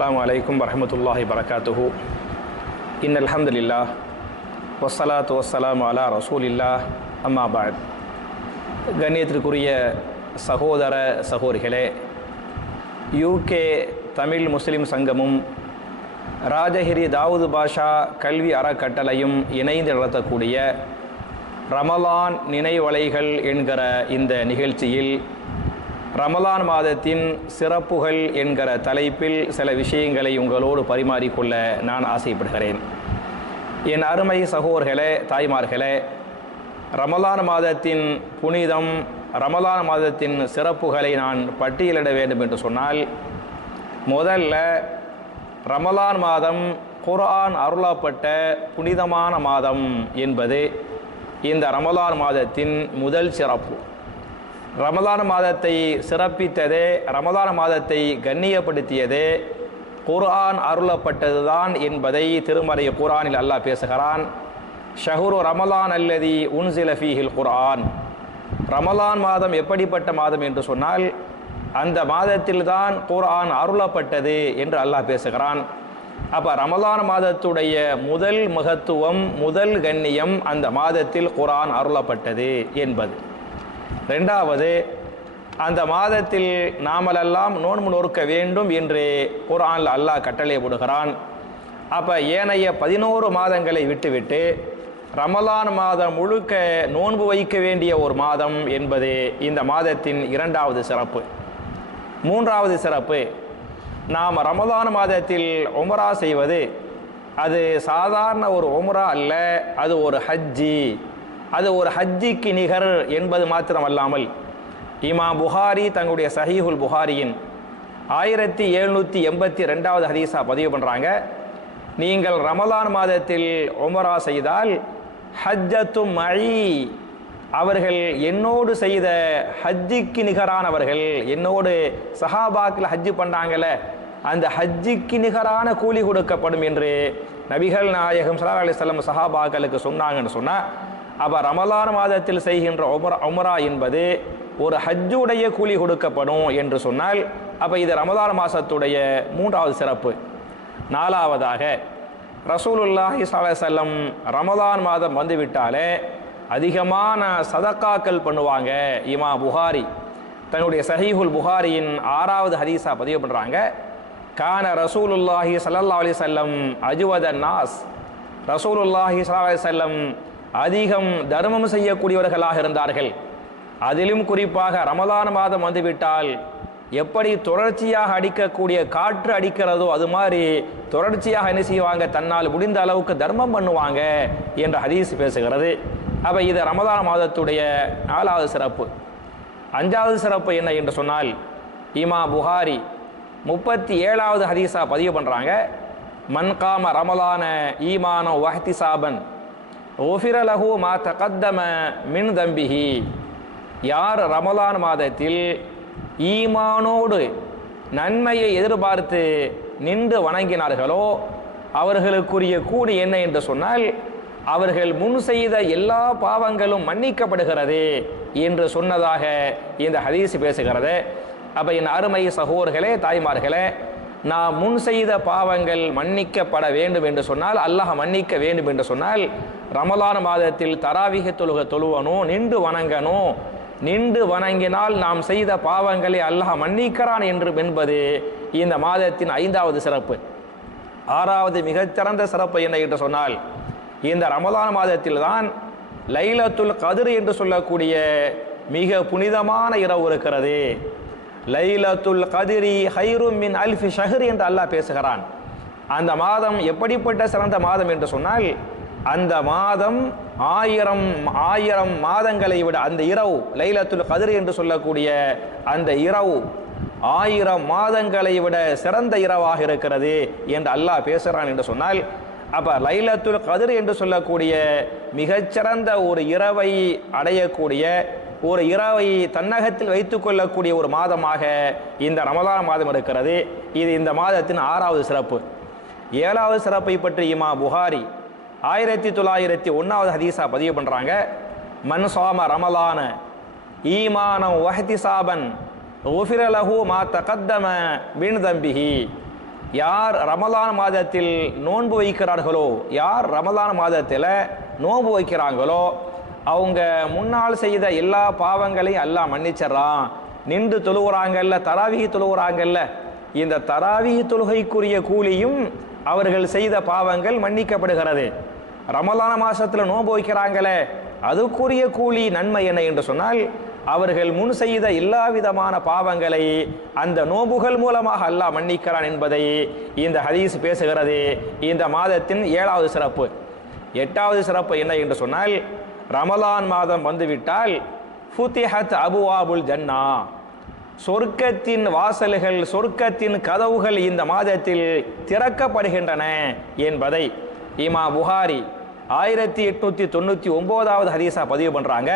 அஸ்ஸலாமு அலைக்கும் வரஹ்மத்துல்லாஹி வபரகாத்துஹு. இன்னல் ஹம்துலில்லாஹ் வஸ்ஸலாத்து வஸ்ஸலாமு அலா ரசூலில்லாஹ் அம்மா பஅத். கண்ணியத்திற்குரிய சகோதர சகோதரிகளே, யூகே தமிழ் முஸ்லிம் சங்கமும் ராஜகிரி தாவூது பாஷா கல்வி அறக்கட்டளையும் இணைந்து நடத்தக்கூடிய ரமலான் நினைவலைகள் என்கிற இந்த நிகழ்ச்சியில் ரமலான் மாதத்தின் சிறப்புகள் என்கிற தலைப்பில் சில விஷயங்களை உங்களோடு பரிமாறிக்கொள்ள நான் ஆசைப்படுகிறேன். என் அருமை சகோதரர்களே, தாய்மார்களே, ரமலான் மாதத்தின் புனிதம், ரமலான் மாதத்தின் சிறப்புகளை நான் பட்டியலிட வேண்டும் என்று சொன்னால், முதல்ல ரமலான் மாதம் குர்ஆன் அருளப்பட்ட புனிதமான மாதம் என்பது இந்த ரமலான் மாதத்தின் முதல் சிறப்பு. ரமலான் மாதத்தை சிறப்பித்ததே, ரமலான் மாதத்தை கண்ணியப்படுத்தியதே குர்ஆன் அருளப்பட்டதுதான் என்பதை திருமறை குர்ஆனில் அல்லாஹ் பேசுகிறான். ஷஹ்ரு ரமலான் அல்லதி உன்சில ஃபீஹில் குர்ஆன். ரமலான் மாதம் எப்படிப்பட்ட மாதம் என்று சொன்னால், அந்த மாதத்தில்தான் குர்ஆன் அருளப்பட்டது என்று அல்லாஹ் பேசுகிறான். அப்போ ரமலான் மாதத்துடைய முதல் மகத்துவம், முதல் கண்ணியம் அந்த மாதத்தில் குர்ஆன் அருளப்பட்டது என்பது. ரெண்டாவது, அந்த மாதத்தில் நாமலெல்லாம் நோன்பு நோற்க வேண்டும் என்று குர்ஆனில் அல்லாஹ் கட்டளை போடுகிறான். அப்போ ஏனைய 11 மாதங்களை விட்டுவிட்டு ரமலான் மாதம் முழுக்க நோன்பு வைக்க வேண்டிய ஒரு மாதம் என்பது இந்த மாதத்தின் இரண்டாவது சிறப்பு. மூன்றாவது சிறப்பு, நாம் ரமலான் மாதத்தில் உம்ரா செய்வது அது சாதாரண ஒரு உம்ரா அல்ல, அது ஒரு ஹஜ்ஜி. அது ஒரு ஹஜ்ஜிக்கு நிகர் என்பது மாத்திரமல்லாமல், இமாம் புகாரி தங்களுடைய சஹீஹுல் புகாரியின் 1782வது ஹதீஸா பதிவு பண்ணுறாங்க, நீங்கள் ரமலான் மாதத்தில் உம்ரா செய்தால் ஹஜ்ஜத்து மஇ, அவர்கள் என்னோடு செய்த ஹஜ்ஜிக்கு நிகரானவர்கள், என்னோடு சஹாபாக்கள் ஹஜ்ஜு பண்ணாங்கல்ல, அந்த ஹஜ்ஜிக்கு நிகரான கூலி கொடுக்கப்படும் என்று நபிகள் நாயகம் ஸல்லல்லாஹு அலைஹி வஸல்லம் சஹாபாக்களுக்கு சொன்னாங்கன்னு சொன்னால், அப்போ ரமலான் மாதத்தில் செய்கின்ற உம்ரா என்பது ஒரு ஹஜ்ஜுடைய கூலி கொடுக்கப்படும் என்று சொன்னால், அப்போ இது ரமலான் மாதத்துடைய மூன்றாவது சிறப்பு. நாலாவதாக, ரசூலுல்லாஹி ஸல்லல்லாஹு அலைஹி வஸல்லம் ரமலான் மாதம் வந்துவிட்டாலே அதிகமான சதக்காக்கள் பண்ணுவாங்க. இமாம் புகாரி தன்னுடைய சஹீஹுல் புகாரியின் 6வது ஹதீஸா பதிவு பண்ணுறாங்க, கான ரசூலுல்லாஹி ஸல்லல்லாஹு அலைஹி வஸல்லம் அஜ்வத நாஸ். ரசூலுல்லாஹி ஸல்லல்லாஹு அலைஹி வஸல்லம் அதிகம் தர்மம் செய்யக்கூடியவர்களாக இருந்தார்கள். அதிலும் குறிப்பாக ரமலான் மாதம் வந்துவிட்டால் எப்படி தொடர்ச்சியாக அடிக்கக்கூடிய காற்று அடிக்கிறதோ அது மாதிரி தொடர்ச்சியாக என்ன செய்வாங்க, தன்னால் முடிந்த அளவுக்கு தர்மம் பண்ணுவாங்க என்ற ஹதீஸ் பேசுகிறது. அப்போ இது ரமலான் மாதத்துடைய 4வது சிறப்பு. 5வது சிறப்பு என்ன என்று சொன்னால், இமாம் புகாரி 37வது ஹதீஸா பதிவு பண்ணுறாங்க, மன் காம ரமலான ஈமான வஹ்திசாபன் ஓஃபிர லஹு மா தகத்தம மின் தம்பிஹி. யார் ரமலான் மாதத்தில் ஈமானோடு நன்மையை எதிர்பார்த்து நின்று வணங்கினார்களோ அவர்களுக்குரிய கூலி என்ன என்று சொன்னால், அவர்கள் முன் செய்த எல்லா பாவங்களும் மன்னிக்கப்படுகிறது என்று சொன்னதாக இந்த ஹதீஸ் பேசுகிறது. அப்போ என் அருமை சகோதரர்களே, தாய்மார்களே, நாம் முன் செய்த பாவங்கள் மன்னிக்கப்பட வேண்டும் என்று சொன்னால், அல்லாஹ் மன்னிக்க வேண்டும் என்று சொன்னால், ரமலான் மாதத்தில் தராவிக தொழுவனும், நின்று வணங்கணும். நின்று வணங்கினால் நாம் செய்த பாவங்களை அல்லாஹ் மன்னிக்கிறான் என்பது இந்த மாதத்தின் 5வது சிறப்பு. 6வது மிகச்சிறந்த சிறப்பு என்ன என்று சொன்னால், இந்த ரமலான் மாதத்தில் தான் லைலத்துல் கத்ர் என்று சொல்லக்கூடிய மிக புனிதமான இரவு இருக்கிறது. லைலத்துல் கத்ரி ஹைரும் மின் அல்ஃபி ஷஹர் என்று அல்லாஹ் பேசுகிறான். அந்த மாதம் எப்படிப்பட்ட சிறந்த மாதம் என்று சொன்னால், அந்த மாதம் ஆயிரம் மாதங்களை விட, அந்த இரவு லைலத்துல் கத்ர் என்று சொல்லக்கூடிய அந்த இரவு 1000 மாதங்களை விட சிறந்த இரவாக இருக்கிறது என்று அல்லாஹ் பேசுகிறான் என்று சொன்னால், அப்போ லைலத்துல் கத்ர் என்று சொல்லக்கூடிய மிகச்சிறந்த ஒரு இரவை அடையக்கூடிய, ஒரு இரவை தன்னகத்தில் வைத்துக் கொள்ளக்கூடிய ஒரு மாதமாக இந்த ரமலான் மாதம் இருக்கிறது. இது இந்த மாதத்தின் 6வது சிறப்பு. 7வது சிறப்பை பற்றி இமாம் புகாரி 1901வது ஹதீஸா பதிவு பண்ணுறாங்க, மன் ஸாம ரமலான ஈமானம் வஹ்திசாபன் உஃபிர லஹு மா தகத்தம மின் தம்பிஹி. யார் ரமலான் மாதத்தில் நோன்பு வைக்கிறார்களோ, யார் ரமலான் மாதத்தில் நோன்பு வைக்கிறாங்களோ அவங்க முன்னால் செய்த எல்லா பாவங்களையும் அல்லாஹ் மன்னிச்சிடறான். நின்று தொழுகிறாங்கல்ல, தராவீஹ் தொழுகிறாங்கல்ல, இந்த தராவீஹ் தொழுகைக்குரிய கூலியும் அவர்கள் செய்த பாவங்கள் மன்னிக்கப்படுகிறது. ரமலான் மாசத்தில் நோன்பு வைக்கிறாங்களே அதுக்குரிய கூலி நன்மை என்ன என்று சொன்னால், அவர்கள் முன் செய்த எல்லா விதமான பாவங்களை அந்த நோன்புகள் மூலமாக அல்லாஹ் மன்னிக்கிறான் என்பதை இந்த ஹதீஸ் பேசுகிறது. இந்த மாதத்தின் 7வது சிறப்பு. 8வது சிறப்பு என்ன என்று சொன்னால், ரமலான் மாதம் வந்துவிட்டால் ஃபுதிஹத் அபுவாபுல் ஜன்னா, சொர்க்கத்தின் வாசல்கள், சொர்க்கத்தின் கதவுகள் இந்த மாதத்தில் திறக்கப்படுகின்றன என்பதை இமாம் புகாரி 1899வது ஹதீஸா பதிவு பண்றாங்க.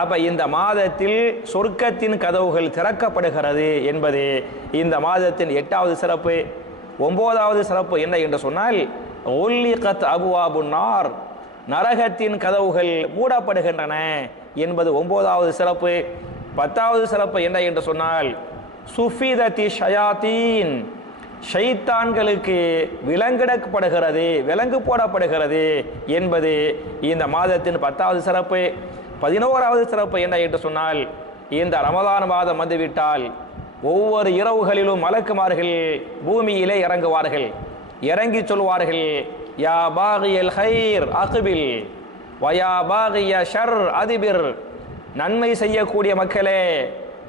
அப்ப இந்த மாதத்தில் சொர்க்கத்தின் கதவுகள் திறக்கப்படுகிறது என்பது இந்த மாதத்தின் 8வது சிறப்பு. 9வது சிறப்பு என்ன என்று சொன்னால், உல்லிகத் அபுவாபுன் நார், நரகத்தின் கதவுகள் மூடப்படுகின்றன என்பது 9வது சிறப்பு. 10வது சிறப்பு என்ன என்று சொன்னால், சுஃபிதத்தி ஷயாத்தீன், ஷைத்தான்களுக்கு விலங்கிடப்படுகிறது, விலங்கு போடப்படுகிறது என்பது இந்த மாதத்தின் 10வது சிறப்பு. 11வது சிறப்பு என்ன என்று சொன்னால், இந்த ரமலான் மாதம் வந்துவிட்டால் ஒவ்வொரு இரவுகளிலும் மலக்குமார்கள் பூமியிலே இறங்குவார்கள். இறங்கி சொல்வார்கள், யா பாகியல் ஹைர் அக்பில் வயா பாகிய ஷர் அதிபிர், நன்மை செய்யக்கூடிய மக்களே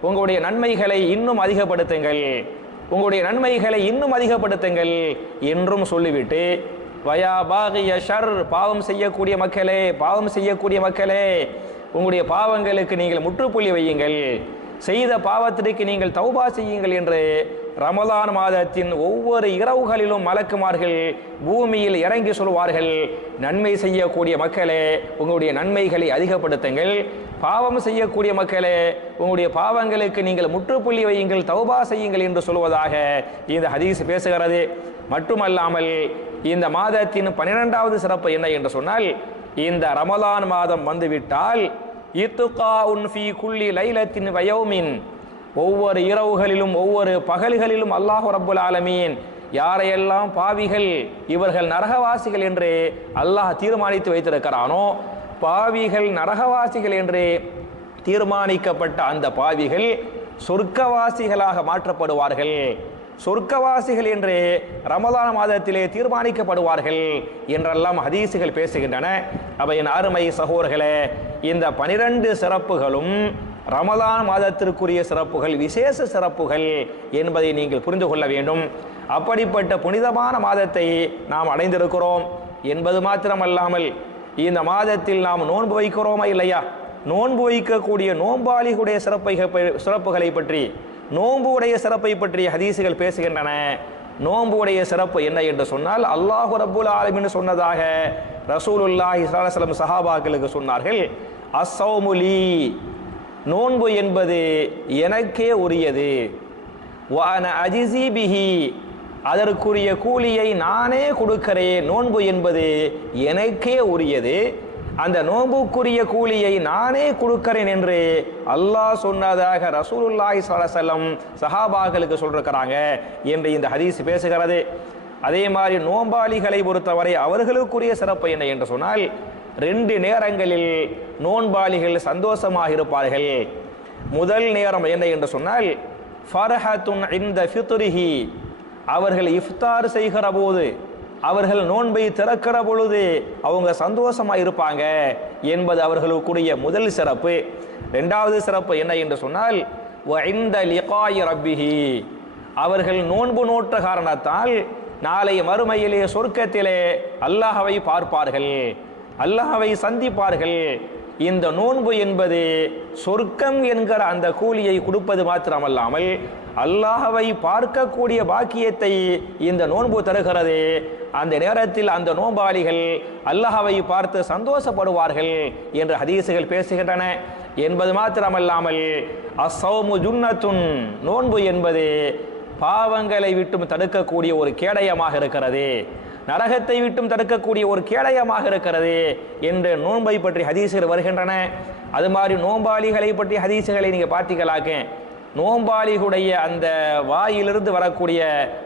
உங்களுடைய நன்மைகளை இன்னும் அதிகப்படுத்துங்கள், உங்களுடைய நன்மைகளை இன்னும் அதிகப்படுத்துங்கள் என்றும் சொல்லிவிட்டு, வயா பாகிய ஷர், பாவம் செய்யக்கூடிய மக்களே, பாவம் செய்யக்கூடிய மக்களே உங்களுடைய பாவங்களுக்கு நீங்கள் முற்றுப்புள்ளி வையுங்கள், செய்த பாவத்திற்கு நீங்கள் தௌபா செய்யுங்கள் என்று ரமலான் மாதத்தின் ஒவ்வொரு இரவுகளிலும் மலக்குமார்கள் பூமியில் இறங்கி சொல்வார்கள். நன்மை செய்யக்கூடிய மக்களே உங்களுடைய நன்மைகளை அதிகப்படுத்துங்கள், பாவம் செய்யக்கூடிய மக்களே உங்களுடைய பாவங்களுக்கு நீங்கள் முற்றுப்புள்ளி வையுங்கள், தௌபா செய்யுங்கள் என்று சொல்வதாக இந்த ஹதீஸ் பேசுகிறது. மட்டுமல்லாமல் இந்த மாதத்தின் 12வது சிறப்பு என்ன என்று சொன்னால், இந்த ரமலான் மாதம் வந்துவிட்டால் இத்துகாஉன் ஃபீ குல்லி லைலத்தின் வயௌமின், ஒவ்வொரு இரவுகளிலும் ஒவ்வொரு பகல்களிலும் அல்லாஹ் ரப்புல் ஆலமீன் யாரையெல்லாம் பாவிகள் இவர்கள் நரகவாசிகள் என்று அல்லாஹ் தீர்மானித்து வைத்திருக்கிறானோ, பாவிகள் நரகவாசிகள் என்று தீர்மானிக்கப்பட்ட அந்த பாவிகள் சொர்க்கவாசிகளாக மாற்றப்படுவார்கள். சொர்க்கவாசிகள் என்று ரமலான் மாதத்திலே தீர்மானிக்கப்படுவார்கள் என்றெல்லாம் ஹதீசுகள் பேசுகின்றன. அவை என் அருமை சகோதரர்களே, இந்த 12 சிறப்புகளும் ரமலான் மாதத்திற்குரிய சிறப்புகள், விசேஷ சிறப்புகள் என்பதை நீங்கள் புரிந்து கொள்ள வேண்டும். அப்படிப்பட்ட புனிதமான மாதத்தை நாம் அடைந்திருக்கிறோம் என்பது மாத்திரமல்லாமல், இந்த மாதத்தில் நாம் நோன்பு வைக்கிறோமா இல்லையா, நோன்பு வைக்கக்கூடிய நோன்பாளிகளுடைய சிறப்புகளை பற்றி, நோன்புடைய சிறப்பை பற்றி ஹதீசுகள் பேசுகின்றன. நோன்புடைய சிறப்பு என்ன என்று சொன்னால், அல்லாஹ் ரப்புல் ஆலமீன் சொன்னதாக ரசூலுல்லாஹி ஸல்லல்லாஹு அலைஹி வஸல்லம் சஹாபாக்களுக்கு சொன்னார்கள், அஸ்ஸௌமு லீ, நோன்பு என்பது எனக்கே உரியது, வ அன அஜிஸி பிஹி, அதற்குரிய கூலியை நானே கொடுக்கிறேன், நோன்பு என்பது எனக்கே உரியது, அந்த நோன்புக்குரிய கூலியை நானே கொடுக்கிறேன் என்று அல்லாஹ் சொன்னதாக ரசூலுல்லாஹி ஸல்லல்லாஹு அலைஹி வஸல்லம் சஹாபாக்களுக்கு சொல்லிருக்கிறாங்க என்று இந்த ஹதீஸ் பேசுகிறது. அதே மாதிரி நோன்பாளிகளை பொறுத்தவரை அவர்களுக்குரிய சிறப்பு என்ன என்று சொன்னால், 2 நேரங்களில் நோன்பாளிகள் சந்தோஷமாக இருப்பார்கள். முதல் நேரம் என்ன என்று சொன்னால், ஃபர்ஹத்துன் இன்த ஃபித்ரிஹி, அவர்கள் இஃப்தார் செய்கிற போது, அவர்கள் நோன்பை திறக்கிற பொழுது அவங்க சந்தோஷமா இருப்பாங்க என்பது அவர்களுக்குரிய முதல் சிறப்பு. 2வது சிறப்பு என்ன என்று சொன்னால், வ இன்த லிகாய் ரப்பிஹி, அவர்கள் நோன்பு நோற்ற காரணத்தால் நாளை மறுமையிலே சொர்க்கத்திலே அல்லாஹ்வை பார்ப்பார்கள், அல்லாஹ்வை சந்திப்பார்கள். இந்த நோன்பு என்பது சொர்க்கம் என்கிற அந்த கூலியை கொடுப்பது மாத்திரமல்லாமல் அல்லாஹ்வை பார்க்கக்கூடிய பாக்கியத்தை இந்த நோன்பு தருகிறது. அந்த நேரத்தில் அந்த நோன்பாளிகள் அல்லாஹ்வை பார்த்து சந்தோஷப்படுவார்கள் என்று ஹதீசுகள் பேசுகின்றன என்பது மாத்திரமல்லாமல், அஸ்ஸௌமு ஜுன்னத்துன், நோன்பு என்பது பாவங்களை விட்டும் தடுக்கக்கூடிய ஒரு கேடயமாக இருக்கிறது, நரகத்தை விட்டும் தடுக்கக்கூடிய ஒரு கேடயமாக இருக்கிறது என்று நோன்பை பற்றி ஹதீசுகள் வருகின்றன. அது மாதிரி நோன்பாளிகளை பற்றி ஹதீசுகளை நீங்க பார்த்தீங்களாக்க, நோம்பாளிகளுடைய அந்த வாயிலிருந்து வரக்கூடிய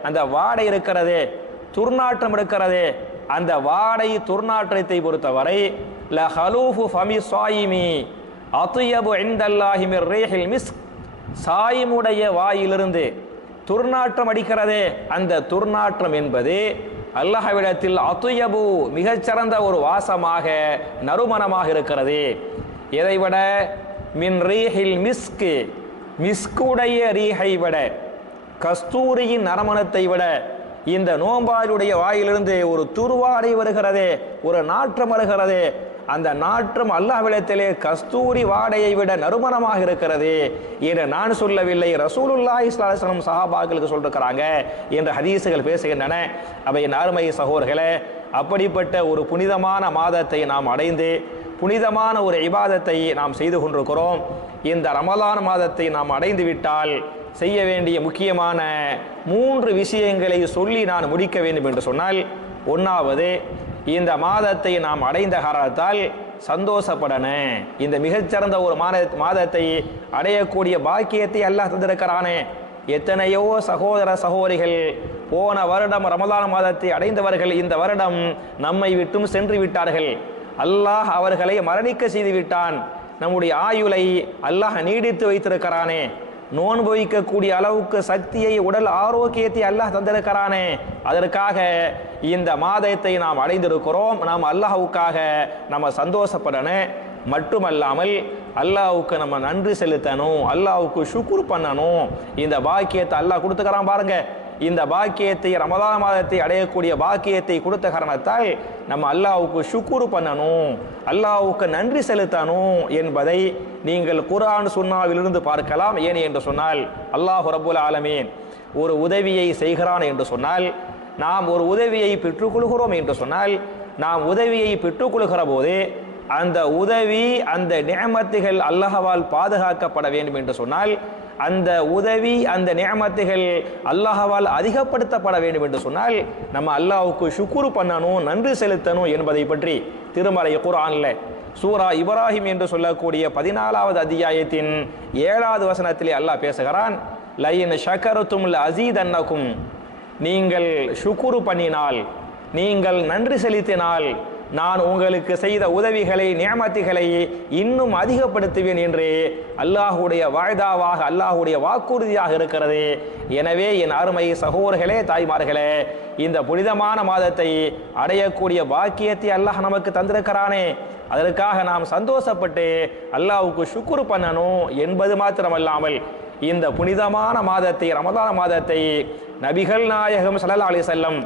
அந்த வாடை இருக்கிறதே, துர்நாற்றம் இருக்கிறதே, அந்த வாடை துர்நாற்றத்தை பொறுத்தவரை ல ஹலூஃபு ஃபமி ஸாயிமி அத்யபு இன்தல்லாஹி மிர் ரீஹில் மிஸ்க், சாயிமுடைய வாயிலிருந்து துர்நாற்றம் அடிக்கிறதே, அந்த துர்நாற்றம் என்பது அல்லாஹ்விடத்தில் அத்யபு மிகச்சிறந்த ஒரு வாசமாக நறுமணமாக இருக்கிறது. எதைவிட மின் ரீஹில் மிஸ்க், மிஸ்குடைய ரீஹை விட, கஸ்தூரியின் நறுமணத்தை விட இந்த நோம்பாளுடைய வாயிலிருந்து ஒரு துர்வாடை வருகிறதே, ஒரு நாற்றம் வருகிறதே, அந்த நாற்றம் அல்லாஹ்விடத்திலே கஸ்தூரி வாடையை விட நறுமணமாக இருக்கிறது என்று நான் சொல்லவில்லை, ரசூலுல்லாஹி ஸல்லல்லாஹு அலைஹி வஸல்லம் சஹாபாக்களுக்கு சொல்லிருக்கிறாங்க என்ற ஹதீஸுகள் பேசுகின்றன. அவை என் அருமை சகோதரர்களே, அப்படிப்பட்ட ஒரு புனிதமான மாதத்தை நாம் அடைந்து புனிதமான ஒரு இபாதத்தை நாம் செய்து கொண்டிருக்கிறோம். இந்த ரமலான் மாதத்தை நாம் அடைந்து விட்டால் செய்ய வேண்டிய முக்கியமான 3 விஷயங்களை சொல்லி நான் முடிக்க வேண்டும் என்று சொன்னால், ஒன்றாவது, இந்த மாதத்தை நாம் அடைந்த காரணத்தால் சந்தோஷப்படணும். இந்த மிகச்சிறந்த ஒரு மாதத்தை அடையக்கூடிய பாக்கியத்தை அல்லாஹ் தந்திருக்கிறானே. எத்தனையோ சகோதர சகோதரிகள் போன வருடம் ரமலான் மாதத்தை அடைந்தவர்கள் இந்த வருடம் நம்மை விட்டும் சென்று விட்டார்கள். அல்லாஹ் அவர்களை மரணிக்க செய்து விட்டான். நம்முடைய ஆயுளை அல்லாஹ் நீடித்து வைத்திருக்கிறானே. நோன்பு வைக்கக்கூடிய அளவுக்கு சக்தியை, உடல் ஆரோக்கியத்தை அல்லாஹ் தந்திருக்கிறானே. அதற்காக இந்த மாதத்தை நாம் அடைந்திருக்கிறோம். நாம் அல்லாஹ்வுக்காக நம்ம சந்தோஷப்படணும். மட்டுமல்லாமல் அல்லாஹ்வுக்கு நம்ம நன்றி செலுத்தணும், அல்லாஹ்வுக்கு ஷுக்ர் பண்ணணும். இந்த பாக்கியத்தை அல்லாஹ் கொடுத்துக்கிறான் பாருங்க. இந்த பாக்கியத்தை, ரமலான் மாதத்தை அடையக்கூடிய பாக்கியத்தை கொடுத்த காரணத்தால் நம்ம அல்லாஹ்வுக்கு ஷுக்ர் பண்ணணும், அல்லாஹ்வுக்கு நன்றி செலுத்தணும் என்பதை நீங்கள் குர்ஆன் சுன்னாவிலிருந்து பார்க்கலாம். ஏன் என்று சொன்னால், அல்லாஹ் ரப்புல் ஆலமீன் ஒரு உதவியை செய்கிறான் என்று சொன்னால், நாம் ஒரு உதவியை பெற்றுக்கொள்கிறோம் என்று சொன்னால், நாம் உதவியை பெற்றுக்கொள்கிற போது அந்த உதவி, அந்த நிஅமத்துகள் அல்லாஹ்வால் பாதுகாக்கப்பட வேண்டும் என்று சொன்னால், அந்த உதவி, அந்த நிஅமத்துகள் அல்லாஹ்வால் அதிகப்படுத்தப்பட வேண்டும் என்று சொன்னால் நம்ம அல்லாஹ்வுக்கு ஷுக்ர் பண்ணணும், நன்றி செலுத்தணும் என்பதை பற்றி திருமறை குர்ஆனில் சூரா இப்ராஹிம் என்று சொல்லக்கூடிய 14வது அத்தியாயத்தின் 7வது வசனத்திலே அல்லாஹ் பேசுகிறான். லயின் ஷக்கரத்தும் லஅஸீதன்னகும், நீங்கள் ஷுக்ர் பண்ணினால், நீங்கள் நன்றி செலுத்தினால் நான் உங்களுக்கு செய்த உதவிகளை, நிஅமத்துகளை இன்னும் அதிகப்படுத்துவேன் என்று அல்லாஹ்வுடைய வாய்தாவாக, அல்லாஹ்வுடைய வாக்குறுதியாக இருக்கிறது. எனவே என் அருமை சகோதரர்களே, தாய்மார்களே, இந்த புனிதமான மாதத்தை அடையக்கூடிய பாக்கியத்தை அல்லாஹ் நமக்கு தந்திருக்கிறானே. அதற்காக நாம் சந்தோஷப்பட்டு அல்லாஹ்வுக்கு ஷுக்ர் பண்ணணும் என்பது மாத்திரமல்லாமல், இந்த புனிதமான மாதத்தை, ரமலான் மாதத்தை நபிகள் நாயகம் ஸல்லல்லாஹு அலைஹி வஸல்லம்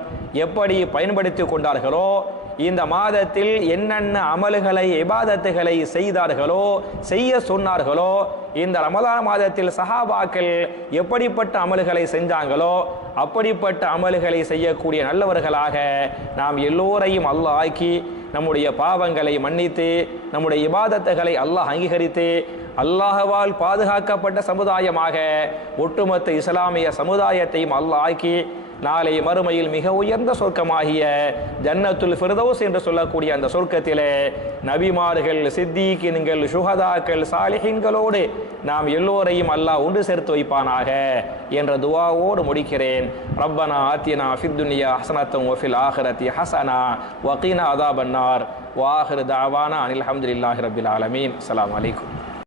எப்படி பயன்படுத்தி கொண்டார்களோ, இந்த மாதத்தில் என்னென்ன அமல்களை, இபாதத்துகளை செய்தார்களோ, செய்ய சொன்னார்களோ, இந்த ரமலான் மாதத்தில் சஹாபாக்கள் எப்படிப்பட்ட அமல்களை செஞ்சாங்களோ அப்படிப்பட்ட அமல்களை செய்யக்கூடிய நல்லவர்களாக நாம் எல்லோரையும் அல்லாஹ் ஆக்கி, நம்முடைய பாவங்களை மன்னித்து, நம்முடைய இபாதத்துகளை அல்லாஹ் அங்கீகரித்து, அல்லாஹ்வால் பாதுகாக்கப்பட்ட சமுதாயமாக ஒட்டுமொத்த இஸ்லாமிய சமுதாயத்தையும் அல்லாஹ் ஆக்கி, நாளை மறுமையில் மிக உயர்ந்த சொர்க்கமாகிய ஜன்னத்துல் ஃபிர்தௌஸ் என்று சொல்லக்கூடிய அந்த சொர்க்கத்திலே நபிமார்கள், சித்தீகீன்கள், சுஹதாக்கள், சாலிஹீன்களோடு நாம் எல்லோரையும் அல்லாஹ் ஒன்று சேர்த்து வைப்பானாக என்ற துஆவோடு முடிக்கிறேன். ரப்பனா ஆத்தினா ஃபித் துன்யா ஹஸனத்தன் வ ஃபில் ஆখিরাতি ஹஸனா வ கீனா அஸாபன்னார் வ ஆகிரு தஅவானா அனில் ஹம்துலில்லாஹி ரப்பில் ஆலமீன். அஸ்ஸலாமு அலைக்கும்.